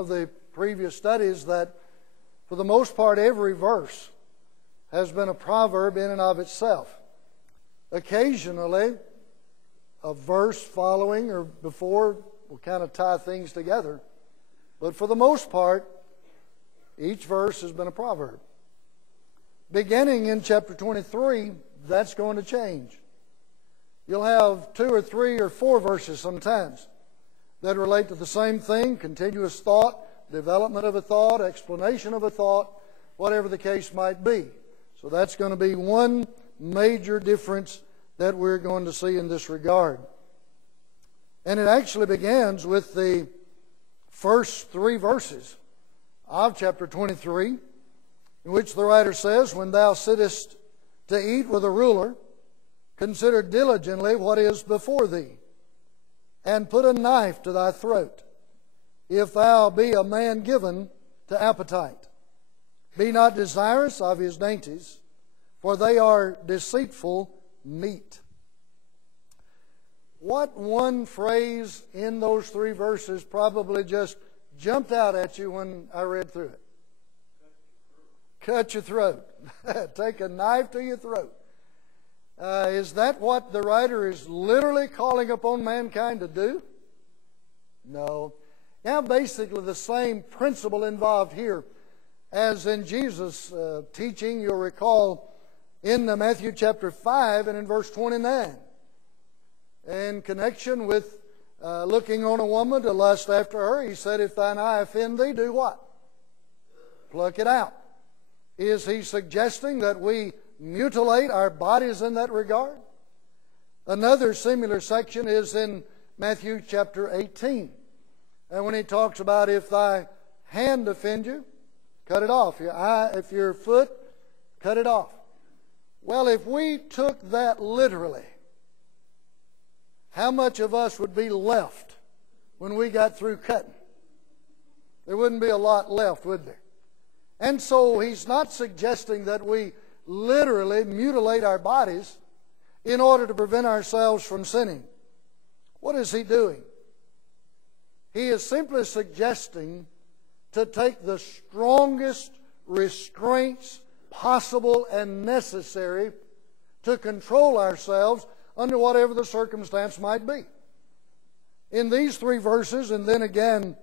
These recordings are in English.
of the previous studies that for the most part every verse has been a proverb in and of itself. Occasionally a verse following or before will kind of tie things together, but for the most part each verse has been a proverb. Beginning in chapter 23, that's going to change. You'll have 2 or 3 or 4 verses sometimes that relate to the same thing, continuous thought, development of a thought, explanation of a thought, whatever the case might be. So that's going to be one major difference that we're going to see in this regard. And it actually begins with the first 3 verses of chapter 23, in which the writer says, "When thou sittest to eat with a ruler, consider diligently what is before thee, and put a knife to thy throat, if thou be a man given to appetite. Be not desirous of his dainties, for they are deceitful meat." What one phrase in those 3 verses probably just jumped out at you when I read through it? Cut your throat. Take a knife to your throat. Is that what the writer is literally calling upon mankind to do? No. Now, basically the same principle involved here as in Jesus' teaching. You'll recall in Matthew chapter 5 and in verse 29, in connection with looking on a woman to lust after her, he said, "If thine eye offend thee, do what? Pluck it out." Is he suggesting that we mutilate our bodies in that regard? Another similar section is in Matthew chapter 18. And when he talks about if thy hand offend you, cut it off. If your foot, cut it off. Well, if we took that literally, how much of us would be left when we got through cutting? There wouldn't be a lot left, would there? And so he's not suggesting that we literally mutilate our bodies in order to prevent ourselves from sinning. What is he doing? He is simply suggesting to take the strongest restraints possible and necessary to control ourselves under whatever the circumstance might be. In these 3 verses, and then again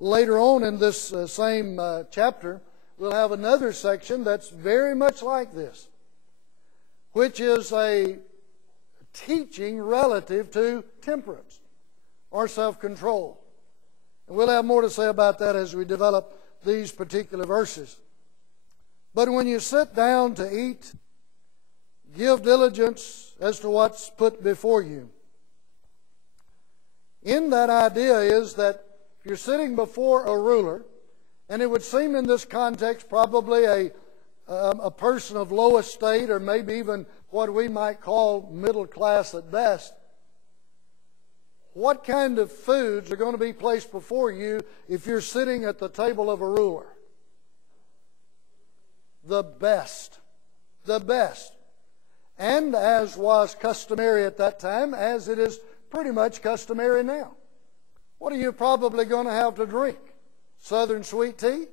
later on in this same chapter, we'll have another section that's very much like this, which is a teaching relative to temperance or self-control. And we'll have more to say about that as we develop these particular verses. But when you sit down to eat, give diligence as to what's put before you. In that idea is that if you're sitting before a ruler, and it would seem in this context probably a person of low estate, or maybe even what we might call middle class at best, what kind of foods are going to be placed before you if you're sitting at the table of a ruler? The best. The best. And as was customary at that time, as it is pretty much customary now. What are you probably going to have to drink? Southern sweet tea?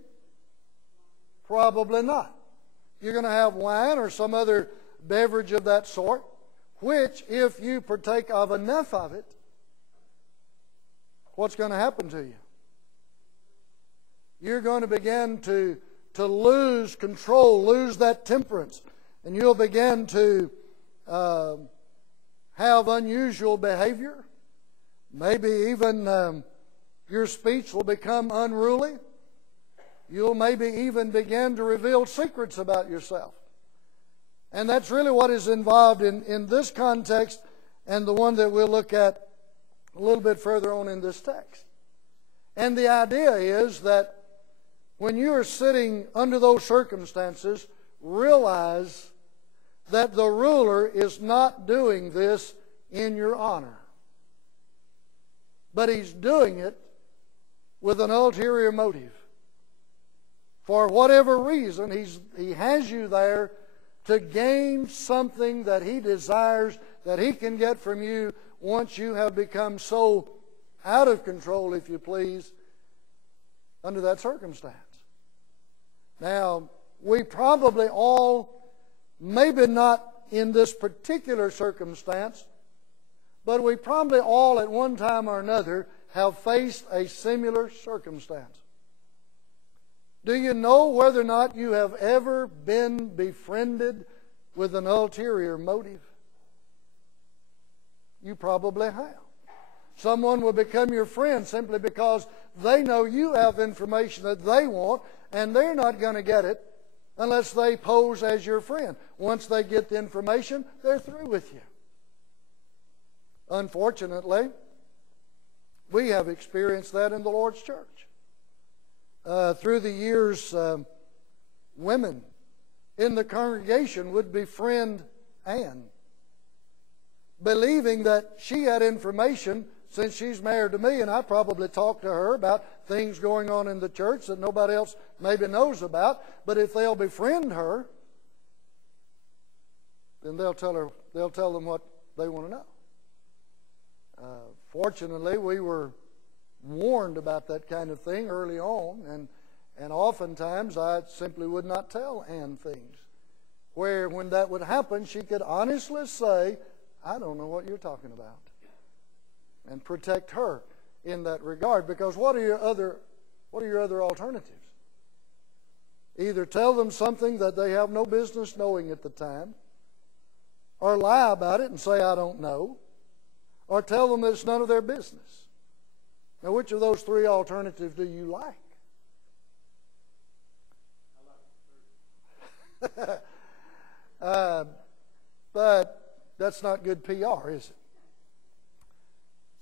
Probably not. You're going to have wine or some other beverage of that sort, which, if you partake of enough of it, what's going to happen to you? You're going to begin to lose control, lose that temperance, and you'll begin to have unusual behavior. Maybe even your speech will become unruly. You'll maybe even begin to reveal secrets about yourself. And that's really what is involved in this context and the one that we'll look at a little bit further on in this text. And the idea is that when you are sitting under those circumstances, realize that the ruler is not doing this in your honor, but he's doing it with an ulterior motive. For whatever reason, he has you there to gain something that he desires, that he can get from you once you have become so out of control, if you please, under that circumstance. Now, we probably all, maybe not in this particular circumstance, but we probably all at one time or another have faced a similar circumstance. Do you know whether or not you have ever been befriended with an ulterior motive? You probably have. Someone will become your friend simply because they know you have information that they want, and they're not going to get it unless they pose as your friend. Once they get the information, they're through with you. Unfortunately, we have experienced that in the Lord's church. Through the years, women in the congregation would befriend Ann, believing that she had information since she's married to me, and I probably talked to her about things going on in the church that nobody else maybe knows about. But if they'll befriend her, then they'll tell them what they want to know. Fortunately, we were warned about that kind of thing early on, and oftentimes I simply would not tell Ann things, where when that would happen, she could honestly say, I don't know what you're talking about, and protect her in that regard. Because what are your other alternatives? Either tell them something that they have no business knowing at the time, or lie about it and say, I don't know, or tell them that it's none of their business. Now, which of those three alternatives do you like? But that's not good PR, is it?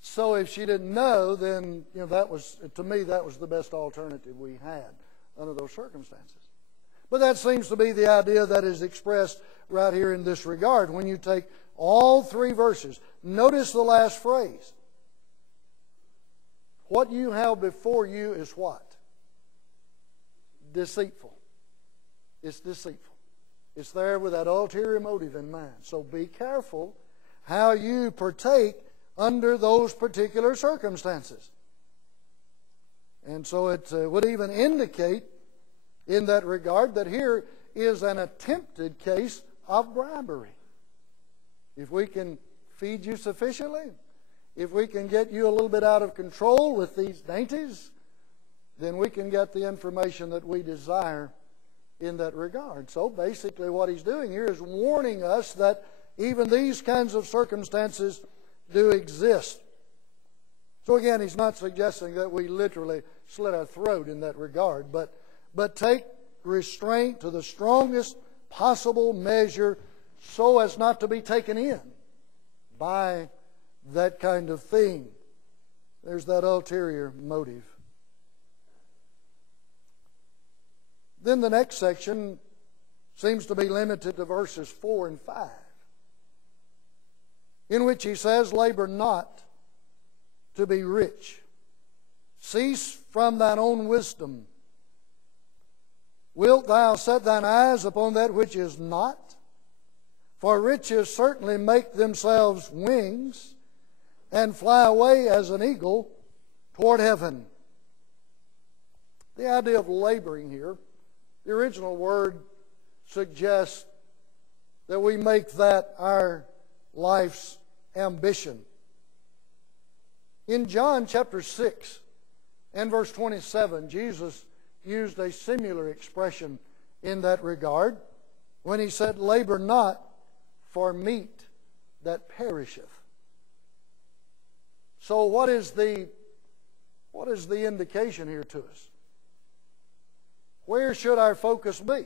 So if she didn't know, then that was, to me, that was the best alternative we had under those circumstances. But that seems to be the idea that is expressed right here in this regard. When you take all three verses, notice the last phrase. What you have before you is what? Deceitful. It's deceitful. It's there with that ulterior motive in mind. So be careful how you partake under those particular circumstances. And so it would even indicate in that regard that here is an attempted case of bribery. If we can feed you sufficiently, if we can get you a little bit out of control with these dainties, then we can get the information that we desire in that regard. So basically what he's doing here is warning us that even these kinds of circumstances do exist. So again, he's not suggesting that we literally slit our throat in that regard, but take restraint to the strongest possible measure so as not to be taken in by that kind of thing. There's that ulterior motive. Then the next section seems to be limited to verses 4 and 5, in which he says, labor not to be rich. Cease from thine own wisdom. Wilt thou set thine eyes upon that which is not? For riches certainly make themselves wings, and fly away as an eagle toward heaven. The idea of laboring here, the original word suggests that we make that our life's ambition. In John chapter 6 and verse 27, Jesus used a similar expression in that regard when he said, labor not for meat that perisheth. So what is the indication here to us? Where should our focus be?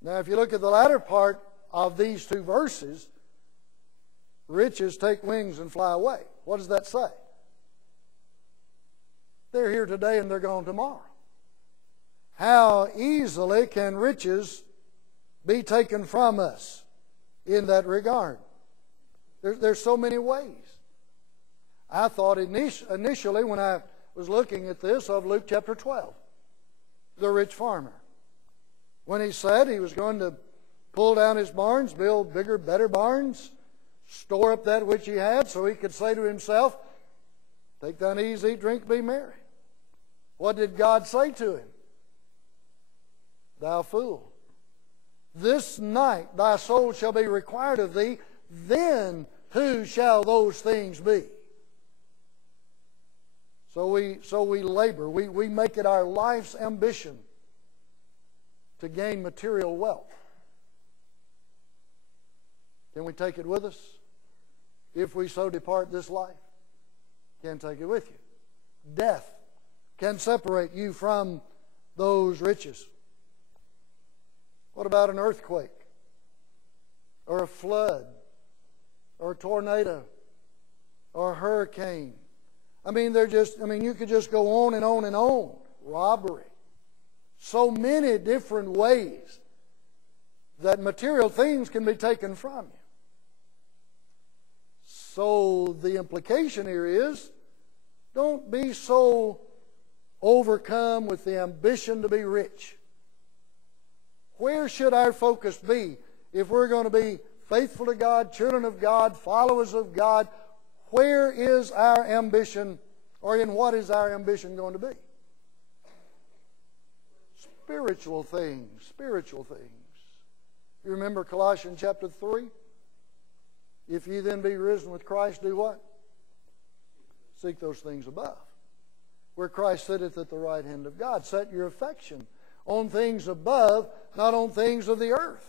Now, if you look at the latter part of these two verses, riches take wings and fly away. What does that say? They're here today and they're gone tomorrow. How easily can riches be taken from us in that regard? There's so many ways. I thought initially when I was looking at this of Luke chapter 12, the rich farmer. When he said he was going to pull down his barns, build bigger, better barns, store up that which he had so he could say to himself, take thine ease, eat, drink, be merry. What did God say to him? Thou fool, this night thy soul shall be required of thee, then who shall those things be? So we labor, we make it our life's ambition to gain material wealth. Can we take it with us? If we so depart this life, can't take it with you. Death can separate you from those riches. What about an earthquake? Or a flood? Or a tornado? Or a hurricane? You could just go on and on and on. Robbery. So many different ways that material things can be taken from you. So the implication here is, don't be so overcome with the ambition to be rich. Where should our focus be if we're going to be faithful to God, children of God, followers of God? Where is our ambition, or in what is our ambition going to be? Spiritual things, spiritual things. You remember Colossians chapter 3? If ye then be risen with Christ, do what? Seek those things above, where Christ sitteth at the right hand of God. Set your affection on things above, not on things of the earth.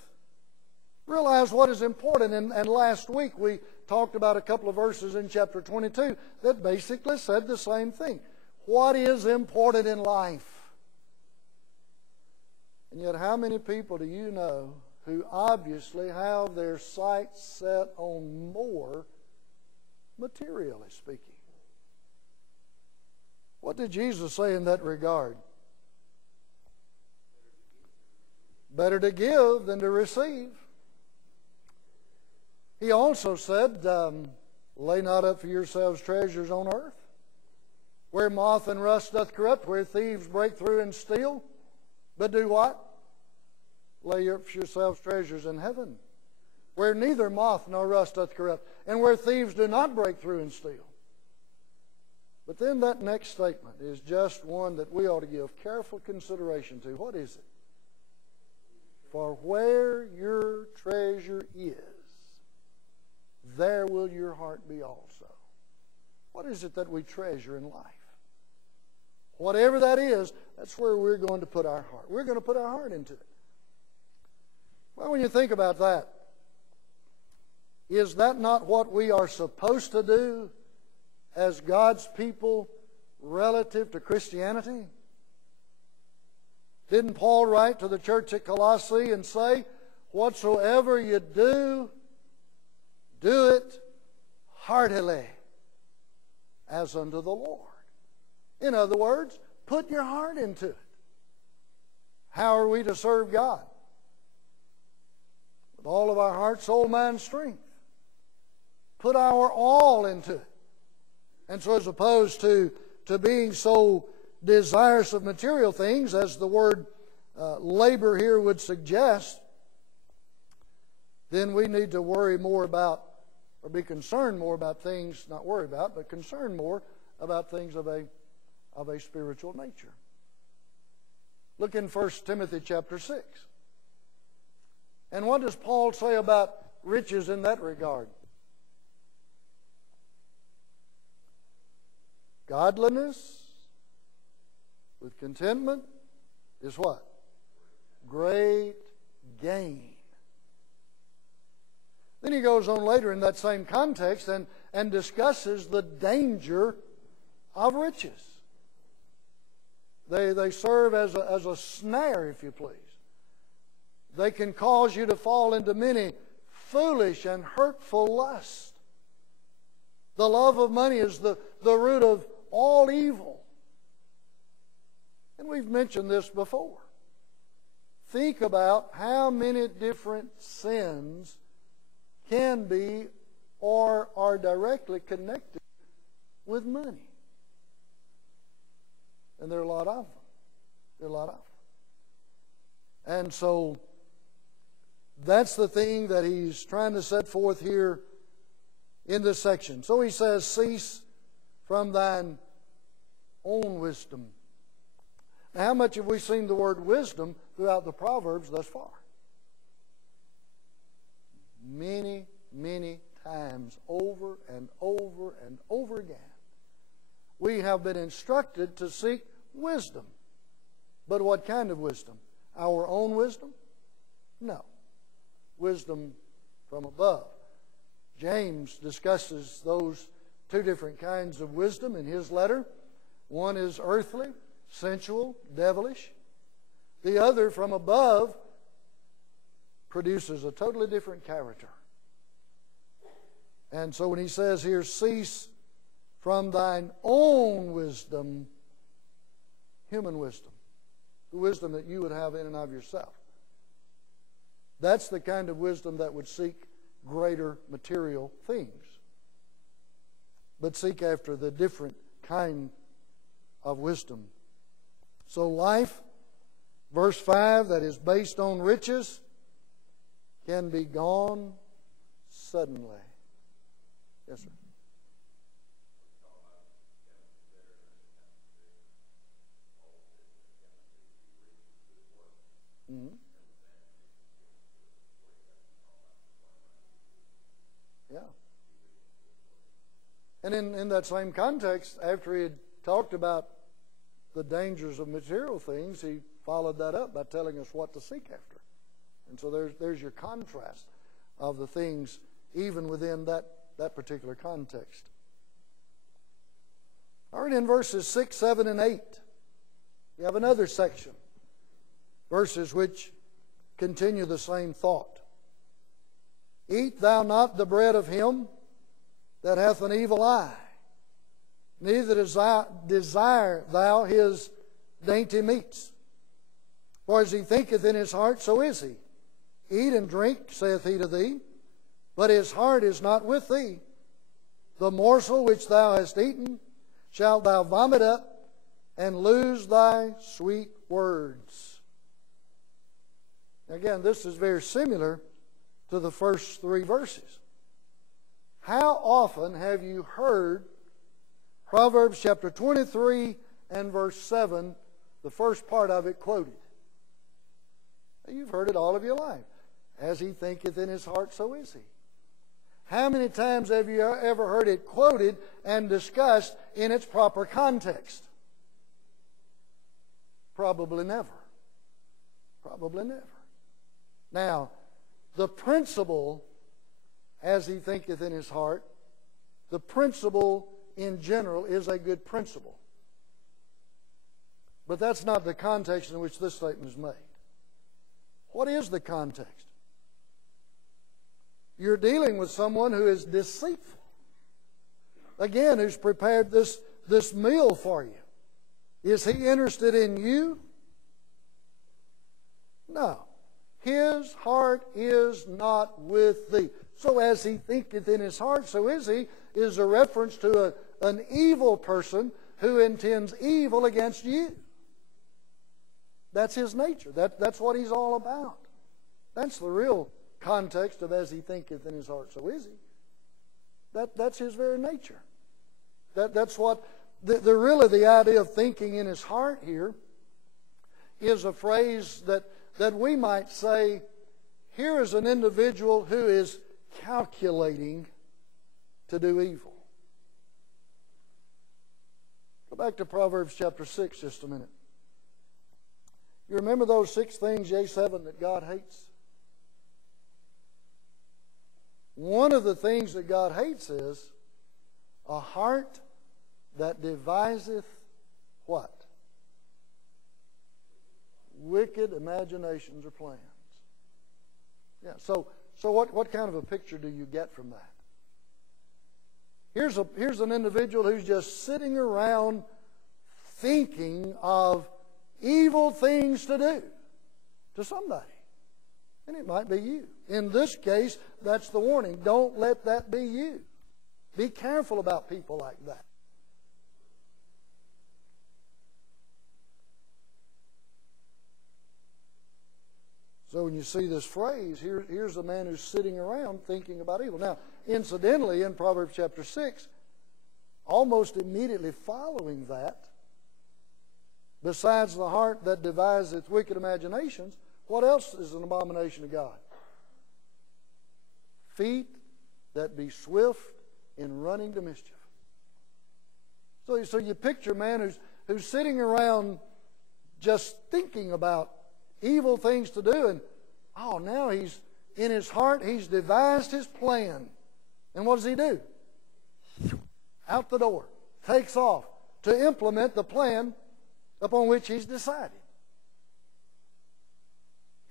Realize what is important. And last week we talked about a couple of verses in chapter 22 that basically said the same thing. What is important in life? And yet how many people do you know who obviously have their sights set on more, materially speaking? What did Jesus say in that regard? Better to give than to receive. He also said, lay not up for yourselves treasures on earth, where moth and rust doth corrupt, where thieves break through and steal. But do what? Lay up for yourselves treasures in heaven, where neither moth nor rust doth corrupt, and where thieves do not break through and steal. But then that next statement is just one that we ought to give careful consideration to. What is it? For where your treasure is, there will your heart be also. What is it that we treasure in life? Whatever that is, that's where we're going to put our heart. We're going to put our heart into it. Well, when you think about that, is that not what we are supposed to do as God's people relative to Christianity? Didn't Paul write to the church at Colossae and say, whatsoever you do, do it heartily, as unto the Lord. In other words, put your heart into it. How are we to serve God? With all of our heart, soul, mind, strength. Put our all into it. And so as opposed to being so desirous of material things, as the word labor here would suggest, then we need to worry more about, or be concerned more about things, not worry about, but concerned more about things of a spiritual nature. Look in 1 Timothy chapter 6. And what does Paul say about riches in that regard? Godliness with contentment is what? Great gain. Then he goes on later in that same context and discusses the danger of riches. They serve as a snare, if you please. They can cause you to fall into many foolish and hurtful lusts. The love of money is the root of all evil. And we've mentioned this before. Think about how many different sins can be or are directly connected with money. And there are a lot of them. There are a lot of them. And so that's the thing that he's trying to set forth here in this section. So he says, cease from thine own wisdom Now, how much have we seen the word wisdom throughout the Proverbs thus far? Many, many times, over and over and over again. We have been instructed to seek wisdom. But what kind of wisdom? Our own wisdom? No. Wisdom from above. James discusses those two different kinds of wisdom in his letter. One is earthly, sensual, devilish. The other, from above, produces a totally different character. And so when he says here, cease from thine own wisdom, human wisdom, the wisdom that you would have in and of yourself. That's the kind of wisdom that would seek greater material things, but seek after the different kind of wisdom. So life, verse 5, that is based on riches, can be gone suddenly. Yes, sir. Mm-hmm. Yeah. And in that same context, after he had talked about the dangers of material things, he followed that up by telling us what to seek after. And so there's your contrast of the things even within that particular context. All right, in verses 6, 7, and 8, you have another section. Verses which continue the same thought. Eat thou not the bread of him that hath an evil eye, neither desire thou his dainty meats. For as he thinketh in his heart, so is he. Eat and drink, saith he to thee, but his heart is not with thee. The morsel which thou hast eaten shalt thou vomit up, and lose thy sweet words. Again, this is very similar to the first three verses. How often have you heard Proverbs chapter 23 and verse 7, the first part of it quoted? You've heard it all of your life. As he thinketh in his heart, so is he. How many times have you ever heard it quoted and discussed in its proper context? Probably never. Probably never. Now, the principle, as he thinketh in his heart, the principle in general is a good principle. But that's not the context in which this statement is made. What is the context? You're dealing with someone who is deceitful. Again, who's prepared this meal for you. Is he interested in you? No. His heart is not with thee. So as he thinketh in his heart, so is he, is a reference to an evil person who intends evil against you. That's his nature. That's what he's all about. That's the real context of as he thinketh in his heart, so is he. That's his very nature. That's what, really the idea of thinking in his heart here is a phrase that we might say, here is an individual who is calculating to do evil. Go back to Proverbs chapter 6 just a minute. You remember those 6 things, yea, 7, that God hates? One of the things that God hates is a heart that deviseth what? Wicked imaginations or plans. Yeah. So what kind of a picture do you get from that? Here's an individual who's just sitting around thinking of evil things to do to somebody. And it might be you. In this case, that's the warning. Don't let that be you. Be careful about people like that. So when you see this phrase, here's a man who's sitting around thinking about evil. Now, incidentally, in Proverbs chapter 6, almost immediately following that, Besides the heart that deviseth wicked imaginations, what else is an abomination to God? Feet that be swift in running to mischief. So you picture a man who's sitting around just thinking about evil things to do, and now he's in his heart, he's devised his plan. And what does he do? Out the door, takes off to implement the plan upon which he's decided.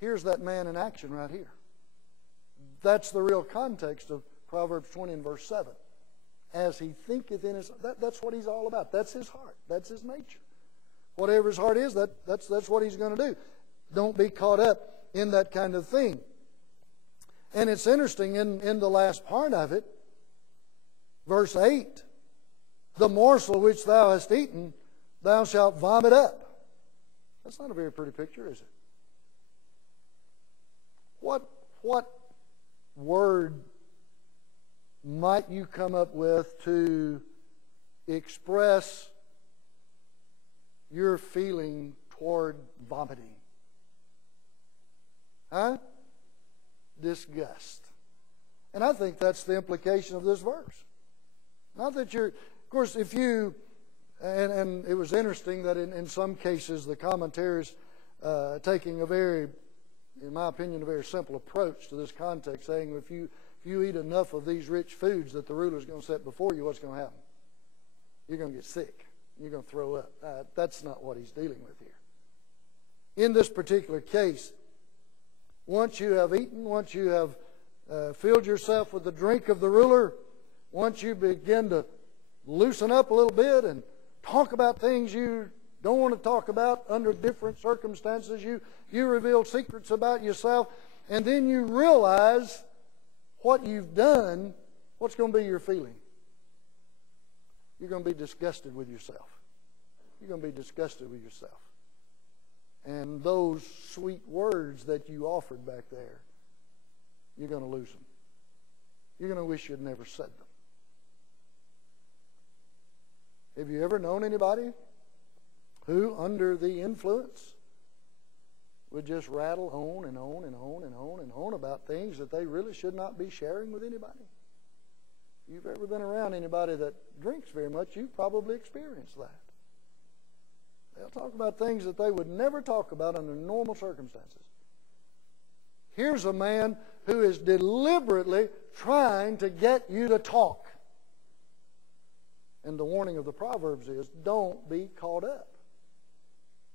Here's that man in action right here. That's the real context of Proverbs 20 and verse 7. As he thinketh in his... That's what he's all about. That's his heart. That's his nature. Whatever his heart is, that's what he's going to do. Don't be caught up in that kind of thing. And it's interesting, in the last part of it, verse 8, the morsel which thou hast eaten, thou shalt vomit up. That's not a very pretty picture, is it? What word might you come up with to express your feeling toward vomiting? Huh? Disgust. And I think that's the implication of this verse. Not that you're... Of course, if you... And it was interesting that in some cases the commentaries taking a very, in my opinion, a very simple approach to this context, saying if you eat enough of these rich foods that the ruler is going to set before you, what's going to happen? You're going to get sick. You're going to throw up. That's not what he's dealing with here. In this particular case, once you have eaten, once you have filled yourself with the drink of the ruler, once you begin to loosen up a little bit and talk about things you don't want to talk about under different circumstances, you reveal secrets about yourself, and then you realize what you've done, what's going to be your feeling? You're going to be disgusted with yourself. You're going to be disgusted with yourself. And those sweet words that you offered back there, you're going to lose them. You're going to wish you'd never said them. Have you ever known anybody who, under the influence, would just rattle on and on and on and on and on about things that they really should not be sharing with anybody? If you've ever been around anybody that drinks very much, you've probably experienced that. They'll talk about things that they would never talk about under normal circumstances. Here's a man who is deliberately trying to get you to talk. And the warning of the Proverbs is, don't be caught up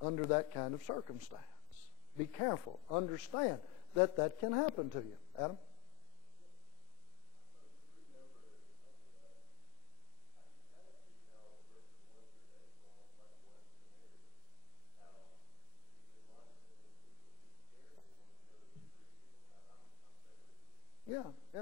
under that kind of circumstance. Be careful. Understand that that can happen to you. Adam? Yeah, yeah.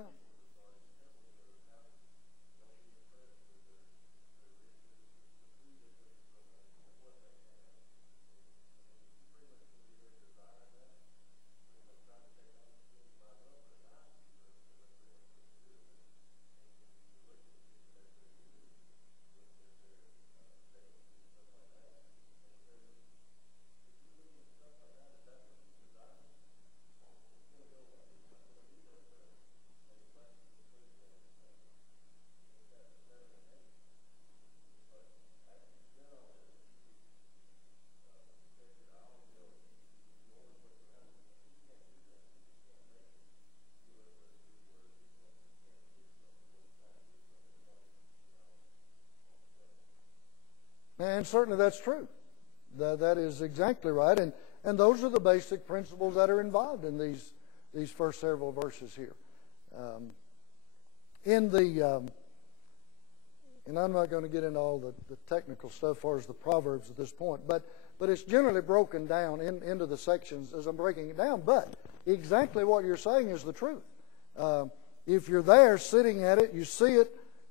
And certainly that's true. That is exactly right. And those are the basic principles that are involved in these first several verses here. And I'm not going to get into all the technical stuff as far as the Proverbs at this point, but it's generally broken down into the sections as I'm breaking it down. But exactly what you're saying is the truth. If you're there sitting at it, you see it,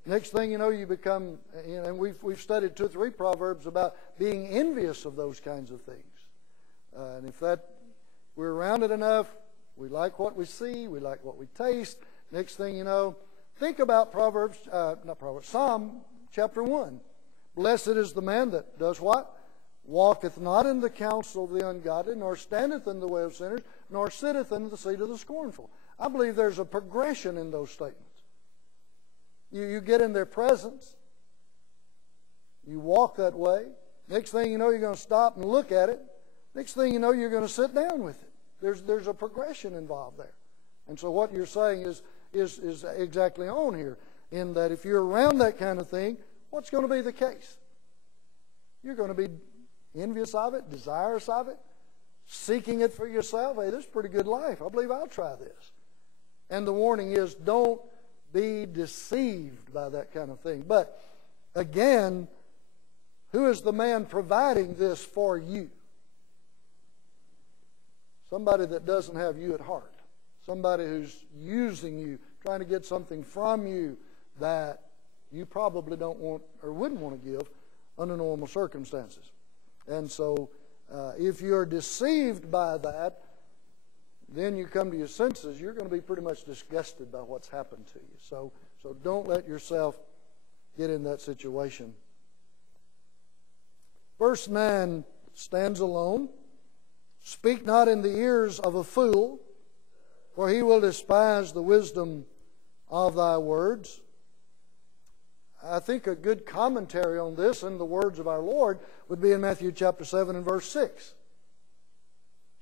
next thing you know, you become, and we've studied 2 or 3 Proverbs about being envious of those kinds of things. And if we're around it enough, we like what we see, we like what we taste. Next thing you know, think about Psalm chapter 1. Blessed is the man that does what? walketh not in the counsel of the ungodly, nor standeth in the way of sinners, nor sitteth in the seat of the scornful. I believe there's a progression in those statements. You get in their presence. You walk that way. Next thing you know, you're going to stop and look at it. Next thing you know, you're going to sit down with it. There's a progression involved there. And so what you're saying is exactly on here, in that if you're around that kind of thing, what's going to be the case? You're going to be envious of it, desirous of it, seeking it for yourself. Hey, this is a pretty good life. I believe I'll try this. And the warning is, don't be deceived by that kind of thing. But again, who is the man providing this for you? Somebody that doesn't have you at heart. Somebody who's using you, trying to get something from you that you probably don't want or wouldn't want to give under normal circumstances. And so if you're deceived by that, then you come to your senses, you're going to be pretty much disgusted by what's happened to you. So don't let yourself get in that situation. Verse 9 stands alone. Speak not in the ears of a fool, for he will despise the wisdom of thy words. I think a good commentary on this in the words of our Lord would be in Matthew chapter 7 and verse 6.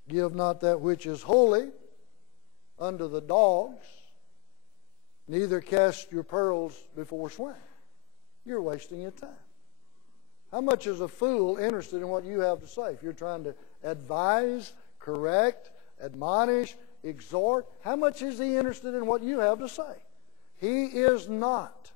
Give not that which is holy unto the dogs, neither cast your pearls before swine. You're wasting your time. How much is a fool interested in what you have to say? If you're trying to advise, correct, admonish, exhort, how much is he interested in what you have to say? He is not.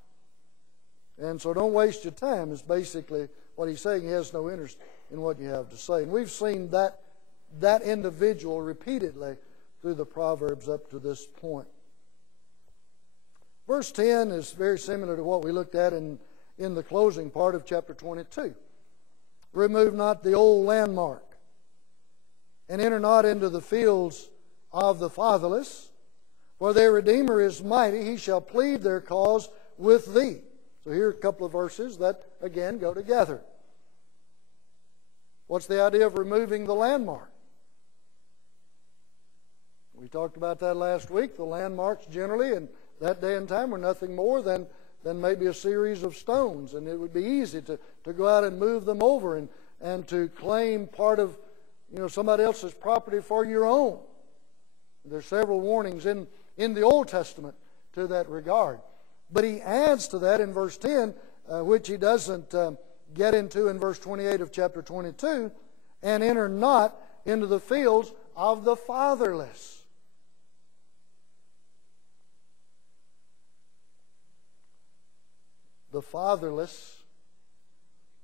And so don't waste your time is basically what he's saying. He has no interest in what you have to say. And we've seen that individual repeatedly through the Proverbs up to this point. Verse 10 is very similar to what we looked at in the closing part of chapter 22. Remove not the old landmark, and enter not into the fields of the fatherless, for their Redeemer is mighty, he shall plead their cause with thee. So here are a couple of verses that, again, go together. What's the idea of removing the landmark? We talked about that last week. The landmarks generally in that day and time were nothing more than maybe a series of stones, and it would be easy to go out and move them over and to claim part of somebody else's property for your own. There's several warnings in the Old Testament to that regard. But he adds to that in verse 10, which he doesn't get into in verse 28 of chapter 22, and enter not into the fields of the fatherless. The fatherless,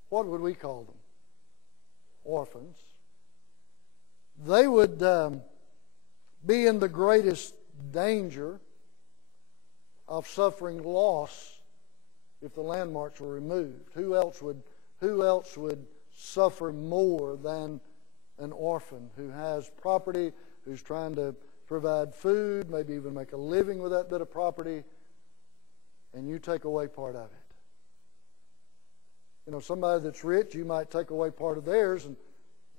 what would we call them? Orphans. They would be in the greatest danger of suffering loss if the landmarks were removed. Who else would suffer more than an orphan who has property, who's trying to provide food, maybe even make a living with that bit of property, and you take away part of it? Somebody that's rich, you might take away part of theirs, and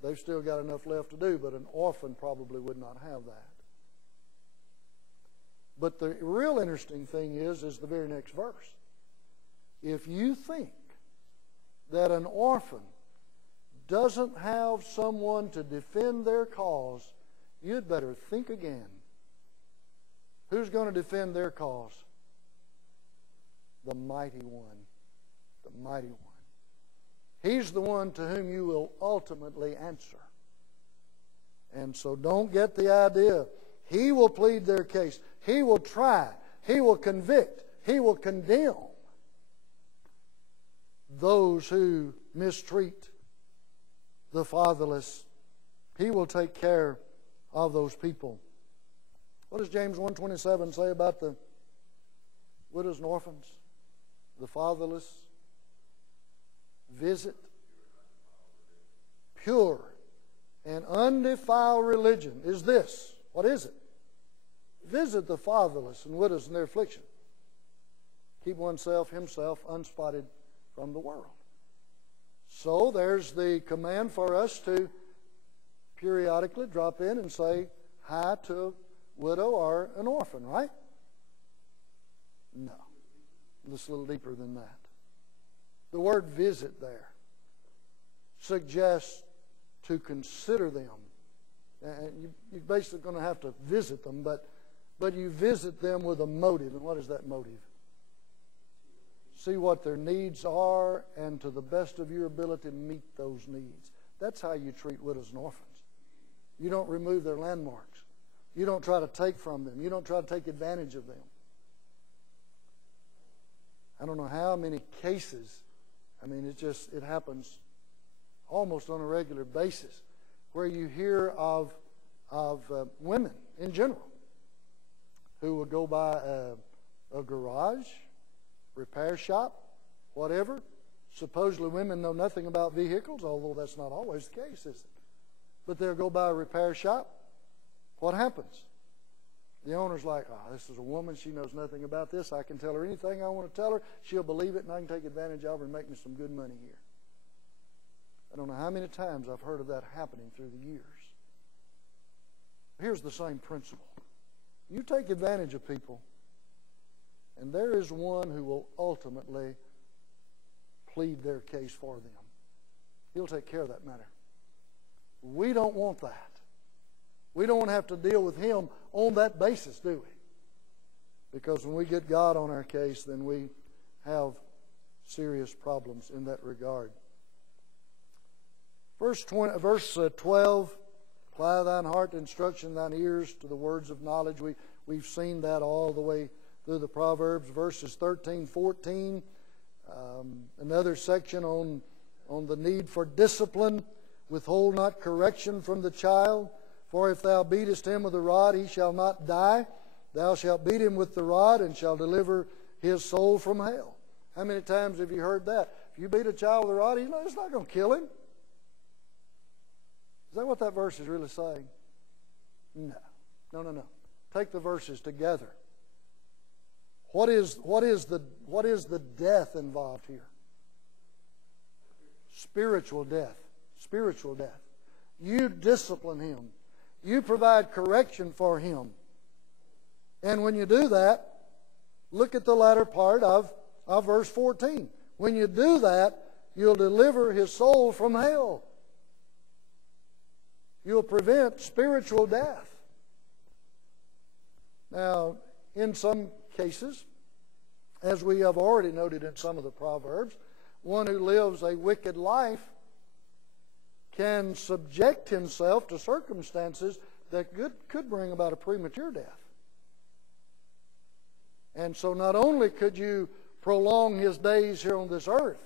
they've still got enough left to do, but an orphan probably would not have that. But the real interesting thing is the very next verse. If you think that an orphan doesn't have someone to defend their cause, you'd better think again. Who's going to defend their cause? The mighty one. The mighty one. He's the one to whom you will ultimately answer. And so don't get the idea. He will plead their case. He will try. He will convict. He will condemn those who mistreat the fatherless. He will take care of those people. What does James 1:27 say about the widows and orphans? The fatherless? Visit pure and undefiled religion is this. What is it? Visit the fatherless and widows in their affliction. Keep himself unspotted from the world. So there's the command for us to periodically drop in and say hi to a widow or an orphan, right? No. It's a little deeper than that. The word visit there suggests to consider them. And you're basically going to have to visit them, but you visit them with a motive. And what is that motive? See what their needs are, and to the best of your ability, meet those needs. That's how you treat widows and orphans. You don't remove their landmarks. You don't try to take from them. You don't try to take advantage of them. I don't know how many cases, it happens almost on a regular basis, where you hear of women in general who will go by a garage, repair shop, whatever. Supposedly women know nothing about vehicles, although that's not always the case, is it? But they'll go by a repair shop. What happens? The owner's like, oh, this is a woman. She knows nothing about this. I can tell her anything I want to tell her. She'll believe it, and I can take advantage of her and make me some good money here. I don't know how many times I've heard of that happening through the years. Here's the same principle. You take advantage of people, and there is one who will ultimately plead their case for them. He'll take care of that matter. We don't want that. We don't want to have to deal with him on that basis, do we? Because when we get God on our case, then we have serious problems in that regard. Verse 12, apply thine heart to instruction, thine ears to the words of knowledge. We've seen that all the way through the Proverbs. Verses 13, 14, another section on the need for discipline. Withhold not correction from the child, for if thou beatest him with the rod, he shall not die. Thou shalt beat him with the rod, and shall deliver his soul from hell. How many times have you heard that? If you beat a child with a rod, it's not going to kill him. Is that what that verse is really saying? No. Take the verses together. What is the death involved here? Spiritual death. Spiritual death. You discipline him. You provide correction for him. And when you do that, look at the latter part of verse 14. When you do that, you'll deliver his soul from hell. You'll prevent spiritual death. Now, in some cases, as we have already noted in some of the Proverbs, one who lives a wicked life can subject himself to circumstances that could bring about a premature death. And so not only could you prolong his days here on this earth,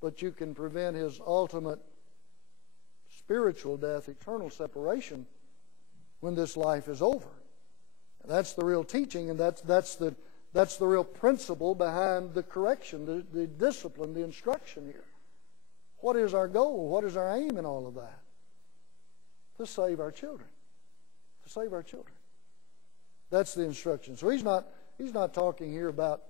but you can prevent his ultimate spiritual death, eternal separation, when this life is over. And that's the real teaching, and that's the real principle behind the correction, the discipline, the instruction here. What is our goal? What is our aim in all of that? To save our children. To save our children. That's the instruction. So he's not talking here about,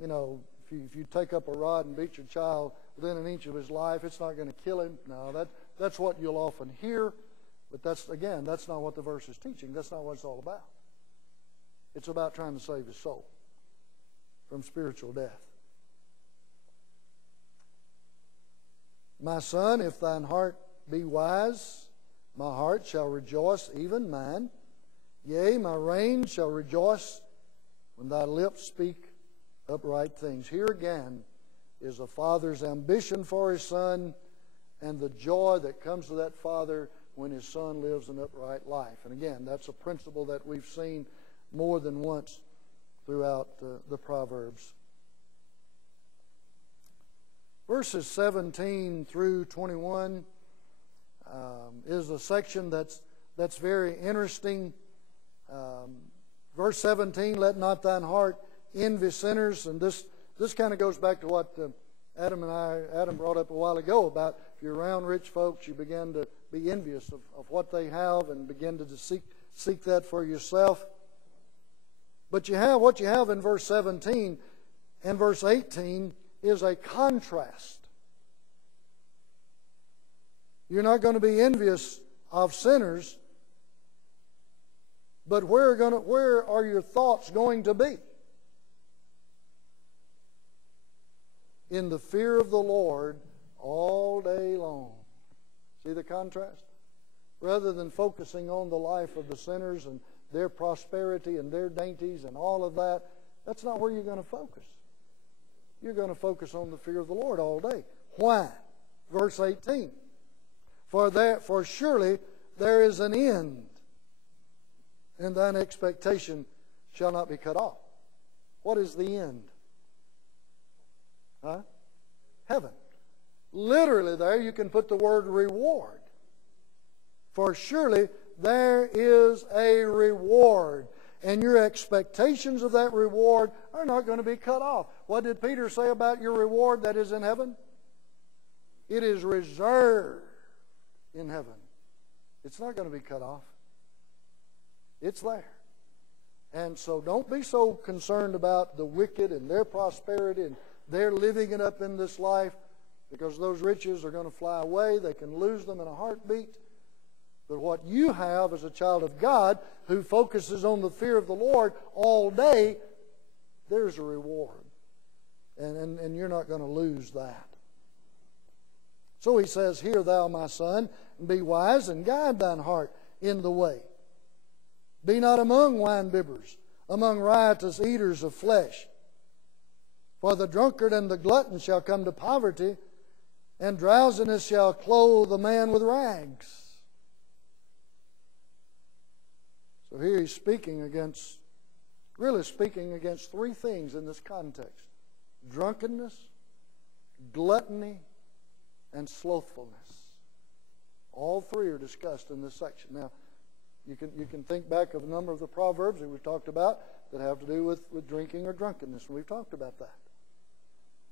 if you take up a rod and beat your child within an inch of his life, it's not going to kill him. No, that's what you'll often hear. But that's not what the verse is teaching. That's not what it's all about. It's about trying to save his soul from spiritual death. My son, if thine heart be wise, my heart shall rejoice, even mine. Yea, my reins shall rejoice when thy lips speak upright things. Here again is a father's ambition for his son and the joy that comes to that father when his son lives an upright life. And again, that's a principle that we've seen more than once throughout the Proverbs. Verses 17 through 21 is a section that's very interesting. Verse 17, let not thine heart envy sinners. And this kind of goes back to what Adam brought up a while ago about if you're around rich folks, you begin to be envious of what they have and begin to seek that for yourself. But what you have in verse 17 and verse 18 is a contrast. You're not going to be envious of sinners. But where are your thoughts going to be? In the fear of the Lord all day long. See the contrast? Rather than focusing on the life of the sinners and their prosperity and their dainties and all of that, that's not where you're going to focus. You're going to focus on the fear of the Lord all day. Why? Verse 18. For surely there is an end, and thine expectation shall not be cut off. What is the end? Huh? Heaven. Literally there you can put the word reward. For surely there is a reward. And your expectations of that reward are not going to be cut off. What did Peter say about your reward that is in heaven? It is reserved in heaven. It's not going to be cut off. It's there. And so don't be so concerned about the wicked and their prosperity and their living it up in this life, because those riches are going to fly away. They can lose them in a heartbeat. But what you have as a child of God who focuses on the fear of the Lord all day, there's a reward. And you're not going to lose that. So he says, Hear thou, my son, and be wise, and guide thine heart in the way. Be not among winebibbers, among riotous eaters of flesh. For the drunkard and the glutton shall come to poverty, and drowsiness shall clothe a man with rags. So here he's really speaking against three things in this context: drunkenness, gluttony, and slothfulness. All three are discussed in this section. Now, you can think back of a number of the proverbs that we've talked about that have to do with drinking or drunkenness, and we've talked about that.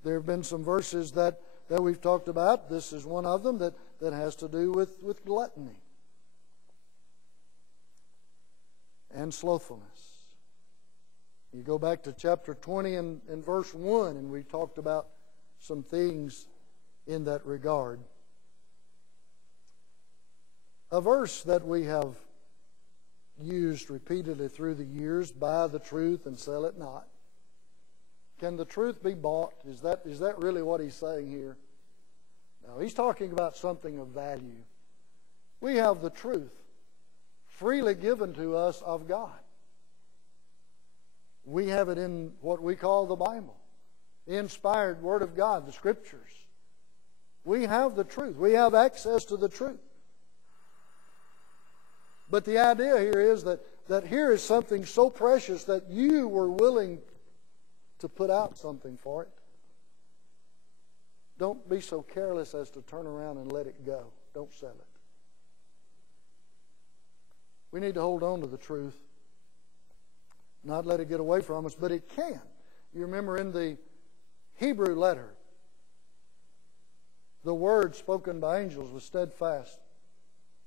There have been some verses that we've talked about. This is one of them that has to do with gluttony and slothfulness. You go back to chapter 20 and verse 1, and we talked about some things in that regard. A verse that we have used repeatedly through the years: buy the truth and sell it not. Can the truth be bought? Is that really what he's saying here? No, he's talking about something of value. We have the truth freely given to us of God. We have it in what we call the Bible, the inspired Word of God, the Scriptures. We have the truth. We have access to the truth. But the idea here is that here is something so precious that you were willing to put out something for it. Don't be so careless as to turn around and let it go. Don't sell it. We need to hold on to the truth, not let it get away from us, but it can. You remember in the Hebrew letter, the word spoken by angels was steadfast.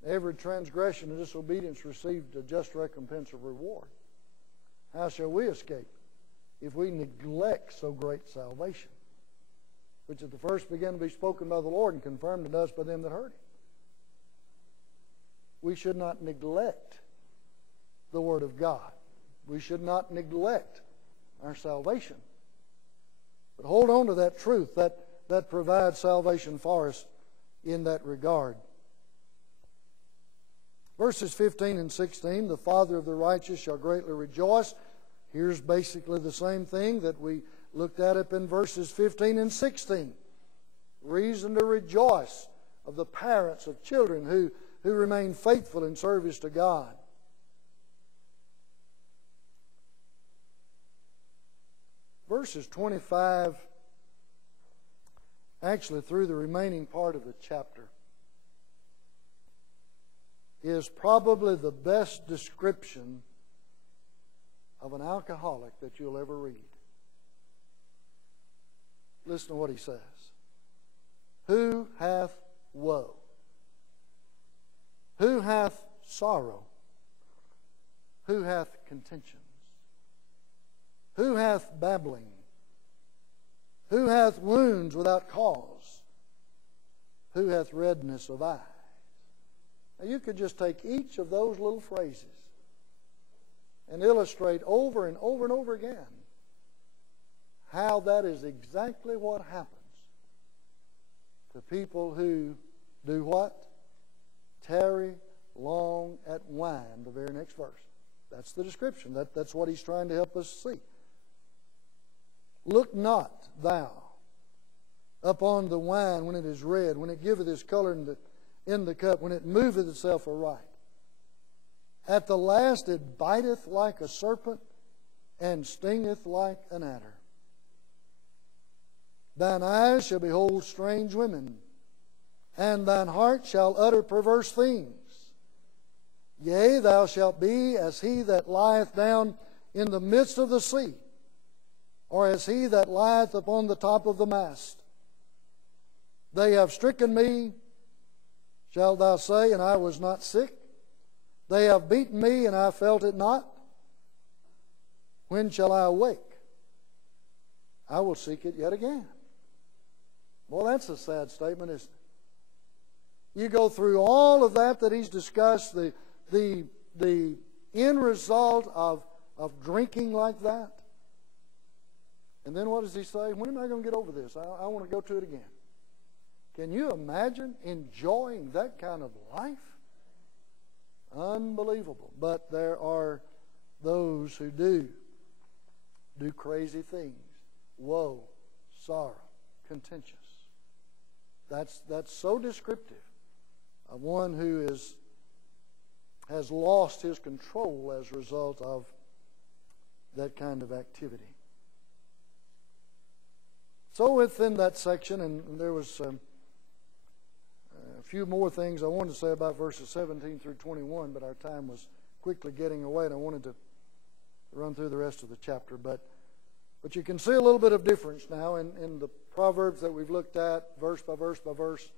Every transgression and disobedience received a just recompense of reward. How shall we escape if we neglect so great salvation, which at the first began to be spoken by the Lord and confirmed to us by them that heard it? We should not neglect the Word of God. We should not neglect our salvation. But hold on to that truth that provides salvation for us in that regard. Verses 15 and 16, the father of the righteous shall greatly rejoice. Here's basically the same thing that we looked at up in verses 15 and 16. Reason to rejoice of the parents of children who remain faithful in service to God. Verses 25, actually through the remaining part of the chapter, is probably the best description of an alcoholic that you'll ever read. Listen to what he says. Who hath woe? Who hath sorrow? Who hath contentions? Who hath babbling? Who hath wounds without cause? Who hath redness of eye? Now, you could just take each of those little phrases and illustrate over and over and over again how that is exactly what happens to people who do what? Tarry long at wine, the very next verse. That's the description. That's what he's trying to help us see. Look not thou upon the wine when it is red, when it giveth his color in the cup, when it moveth itself aright. At the last it biteth like a serpent, and stingeth like an adder. Thine eyes shall behold strange women, and thine heart shall utter perverse things. Yea, thou shalt be as he that lieth down in the midst of the sea, or as he that lieth upon the top of the mast. They have stricken me, shalt thou say, and I was not sick. They have beaten me, and I felt it not. When shall I awake? I will seek it yet again. Well, that's a sad statement, isn't it? You go through all of that he's discussed, the end result of drinking like that. And then what does he say? When am I going to get over this? I want to go to it again. Can you imagine enjoying that kind of life? Unbelievable. But there are those who do crazy things. Woe, sorrow, contentious. That's so descriptive of one who has lost his control as a result of that kind of activity. So within that section, and there was a few more things I wanted to say about verses 17 through 21, but our time was quickly getting away, and I wanted to run through the rest of the chapter. But you can see a little bit of difference now in the Proverbs that we've looked at, verse by verse by verse,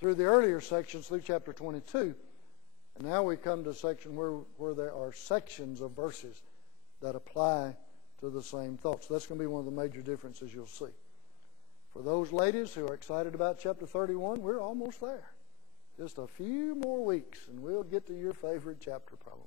through the earlier sections, through chapter 22. And now we come to a section where there are sections of verses that apply to the same thoughts. So that's going to be one of the major differences you'll see. For those ladies who are excited about chapter 31, we're almost there. Just a few more weeks, and we'll get to your favorite chapter probably.